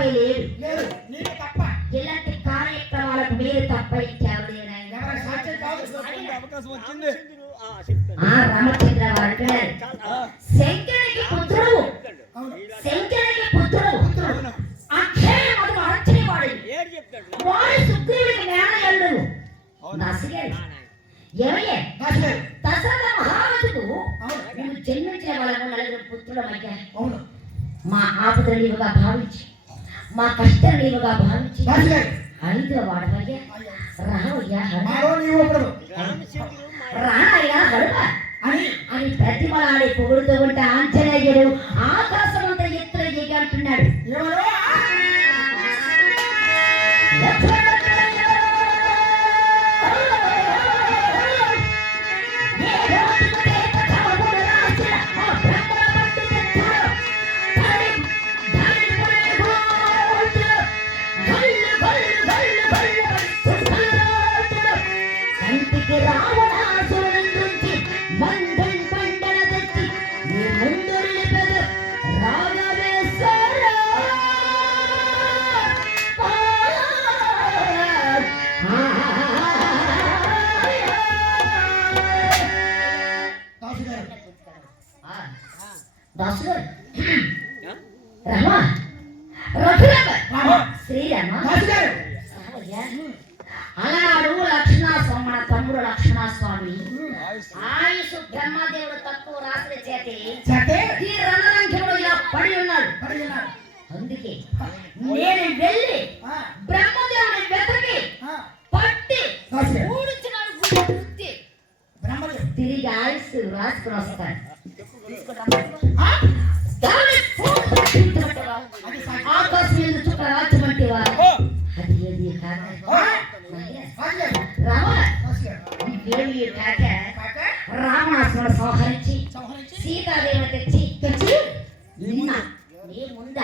రూపాయి లేదు లేదు నీకు తప్ప. ఇలాంటి కార్యక్రమాలకు మీరు తప్ప ఇంకెవరైనా ఎవరి సాక్ష్యం కాదు. అవకాశం వచ్చింది. ఆ రామచంద్ర వారు అంటున్నారు, ఆ, శంకరునికి పుత్రుడు. అవును. శంకరునికి పుత్రుడు. అవును. అక్షయముడు అరచని వాడు ఏడు చెప్తాడు. వాడు సుగ్రీవుడికి మేనల్లుడు అవును. నసిగాడు ఏమయ్యే? దాసలేదు దశరథ మహారాజుకు అవును. నువ్వు జన్మించిన వాళ్ళకు నలుగురు పుత్రుల మధ్య అవును. మా ఆపద నీవుగా భావించి మా కష్టం నీవుగా భావించి ఐదో వాడవయ్యా. హనుమ. అని. అని ప్రతిమలాడి పొగుడుతూ ఉంటే ఆంజనేయుడు. ఆకాశమంతా ఎత్తున దిగి అంటున్నాడు. ఆ? రమా. రఘురామ. రామ. శ్రీరామ. అలనాడు లక్ష్మణస్వామి మన తమ్ముడు లక్ష్మణస్వామి ఆయుష్ ఆయుష్ బ్రహ్మదేవుడు తక్కువ రాసిన చేతి ఈ రణరంగంలో ఇలా పడి ఉన్నాడు. పడి ఉన్నాడు. అందుకే నేను వెళ్ళి ఆ, బ్రహ్మదేవుని వెతకి పట్టి ఊడించినాడు తిరిగి ఆయుష్ రాసుకుని వస్తాడు. రావణాసురుడు సంహరించి సీతాదేవి తెచ్చి తెచ్చి నిన్న నీ ముందు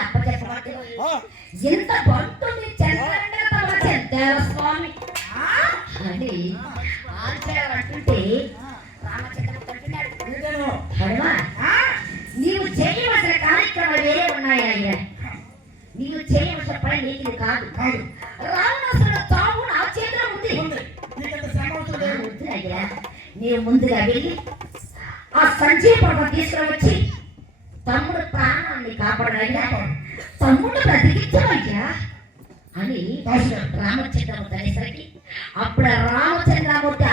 అని రామచంద్రుడు అంటున్నాడు ఏదేనో. హనుమా ఆ, నీవు చేయవలసిన కార్యక్రమాలు వేరే ఉన్నాయి అయ్యా నీవు చేయవలసిన ఇది కాదు రావణాసురుడు చావు నా చేతిలో ఉంది. ఉంది. నీకంత శ్రమ అవసరం లేదు. వద్దు అయ్యా. నీవు ముందుగా వెళ్ళి ఆ సంజీవ పర్వం తీసుకువచ్చి తమ్ముడు ప్రాణాన్ని కాపాడయ్యా తమ్ముడు బ్రతికించవయ్యా అని రామచంద్రమూర్తి అనేసరికి అప్పుడు రామచంద్రమూర్తి